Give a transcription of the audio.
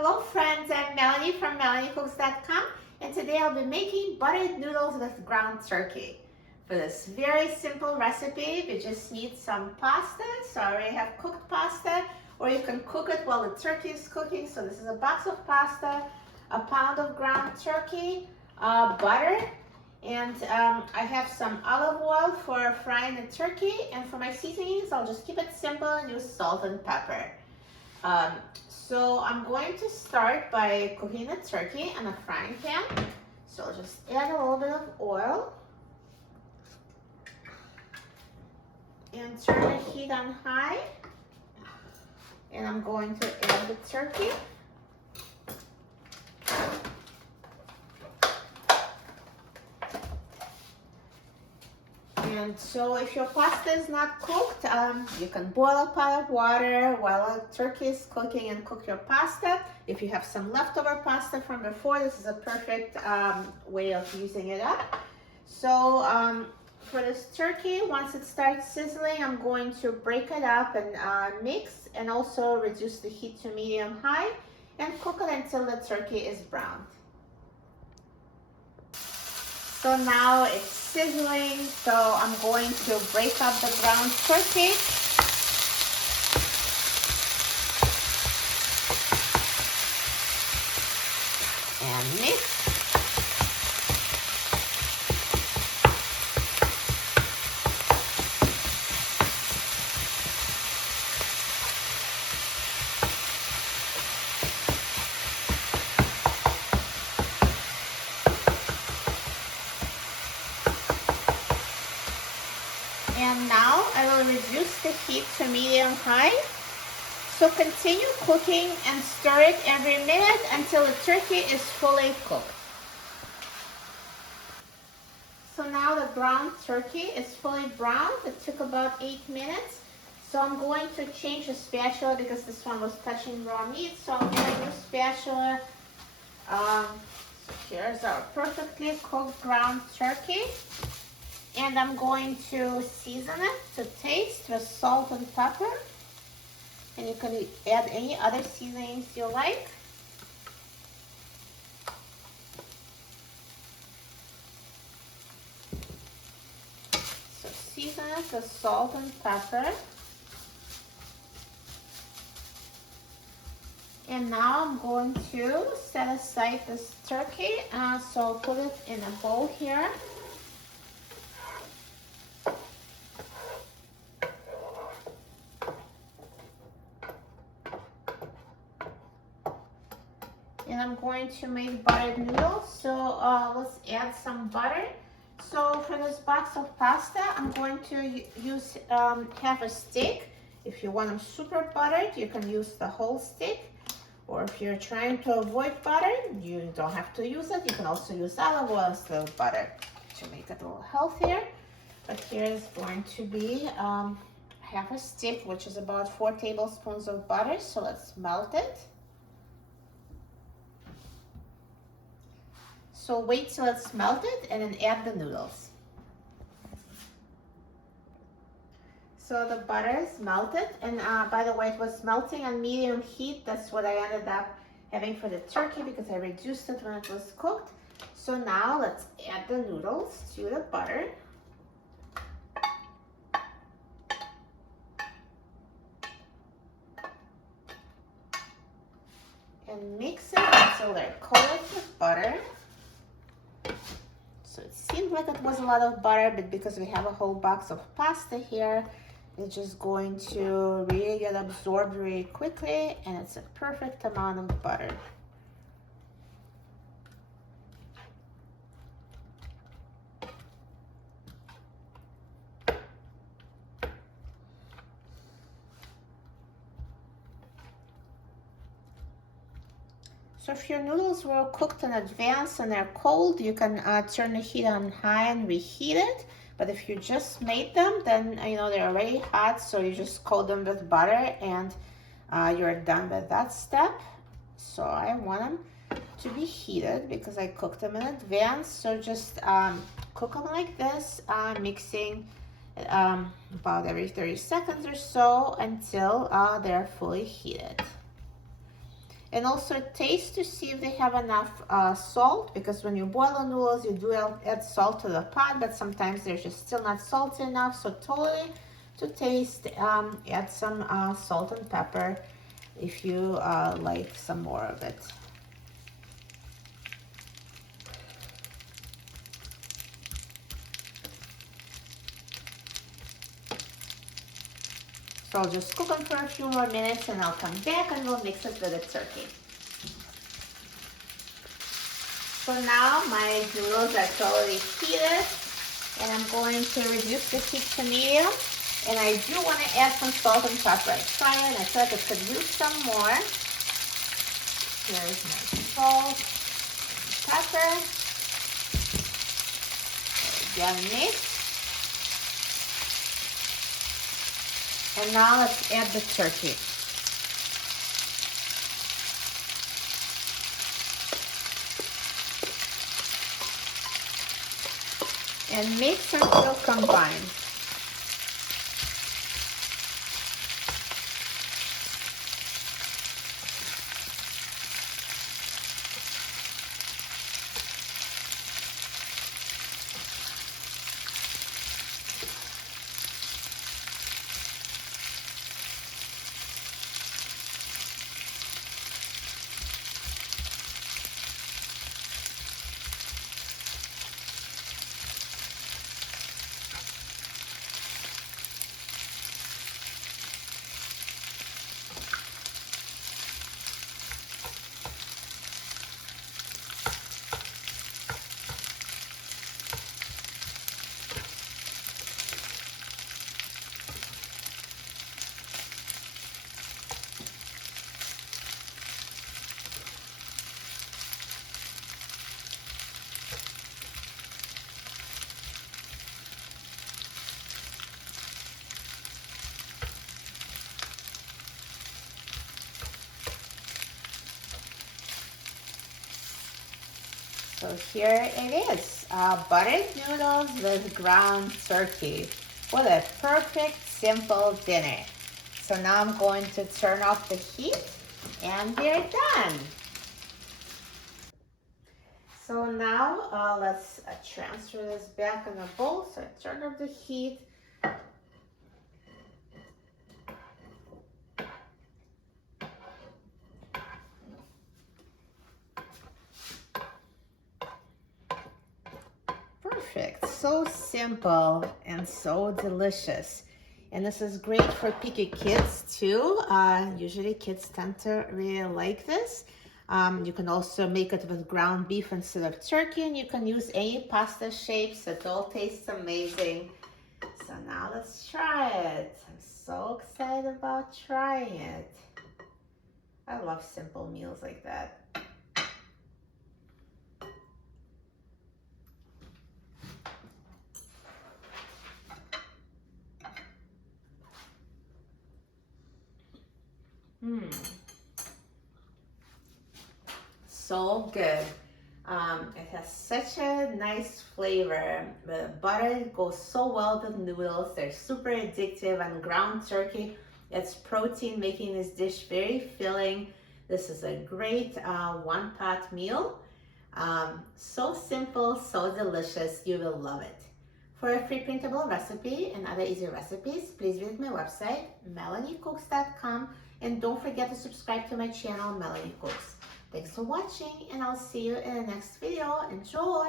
Hello friends, I'm Melanie from melaniecooks.com, and today I'll be making buttered noodles with ground turkey. For this very simple recipe, we just need some pasta. So I already have cooked pasta, or you can cook it while the turkey is cooking. So this is a box of pasta, a pound of ground turkey, butter, and I have some olive oil for frying the turkey, and for my seasonings, I'll just keep it simple and use salt and pepper. So I'm going to start by cooking the turkey in a frying pan. So I'll just add a little bit of oil and turn the heat on high. And I'm going to add the turkey. And so if your pasta is not cooked, you can boil a pot of water while the turkey is cooking and cook your pasta. If you have some leftover pasta from before, this is a perfect way of using it up. So for this turkey, once it starts sizzling, I'm going to break it up and mix, and also reduce the heat to medium-high and cook it until the turkey is browned. So now it's sizzling, so I'm going to break up the ground turkey. And mix. And now I will reduce the heat to medium-high. So continue cooking and stir it every minute until the turkey is fully cooked. So now the ground turkey is fully browned. It took about 8 minutes. So I'm going to change the spatula because this one was touching raw meat. So I'll get a new spatula. So here's our perfectly cooked ground turkey. And I'm going to season it to taste with salt and pepper. And you can add any other seasonings you like. So season it with salt and pepper. And now I'm going to set aside this turkey. So I'll put it in a bowl here. And I'm going to make buttered noodles. So let's add some butter. So for this box of pasta, I'm going to use half a stick. If you want them super buttered, you can use the whole stick. Or if you're trying to avoid butter, you don't have to use it. You can also use olive oil instead of butter to make it a little healthier. But here is going to be half a stick, which is about 4 tablespoons of butter. So let's melt it. So wait till it's melted and then add the noodles. So the butter is melted, and by the way, it was melting on medium heat. That's what I ended up having for the turkey because I reduced it when it was cooked. So now let's add the noodles to the butter. And mix it until they're coated with butter. So it seemed like it was a lot of butter, but because we have a whole box of pasta here, it's just going to really get absorbed really quickly, and it's a perfect amount of butter. So if your noodles were cooked in advance and they're cold, you can turn the heat on high and reheat it. But if you just made them, then you know they're already hot, so you just coat them with butter and you're done with that step. So I want them to be heated because I cooked them in advance. So just cook them like this, mixing about every 30 seconds or so until they're fully heated. And also taste to see if they have enough salt, because when you boil the noodles, you do add salt to the pot, but sometimes they're just still not salty enough. So totally to taste, add some salt and pepper if you like some more of it. So I'll just cook them for a few more minutes and I'll come back and we'll mix it with the turkey. So now my noodles are totally heated and I'm going to reduce the heat to medium. And I do want to add some salt and pepper. I tried it, I thought I could use some more. Here's my salt, pepper. Again, mix. And now let's add the turkey. And mix until combined. So here it is, buttered noodles with ground turkey. What a perfect, simple dinner. So now I'm going to turn off the heat and we're done. So now let's transfer this back in the bowl. So I turn off the heat. Perfect, so simple and so delicious. And this is great for picky kids too. Usually kids tend to really like this. You can also make it with ground beef instead of turkey, and you can use any pasta shapes. It all tastes amazing. So now let's try it. I'm so excited about trying it. I love simple meals like that. So good. It has such a nice flavor. The butter goes so well with noodles. They're super addictive, and ground turkey, it's protein, making this dish very filling. This is a great one-pot meal. So simple, so delicious. You will love it. For a free printable recipe and other easy recipes, please visit my website, melaniecooks.com, and don't forget to subscribe to my channel, Melanie Cooks. Thanks for watching, and I'll see you in the next video. Enjoy!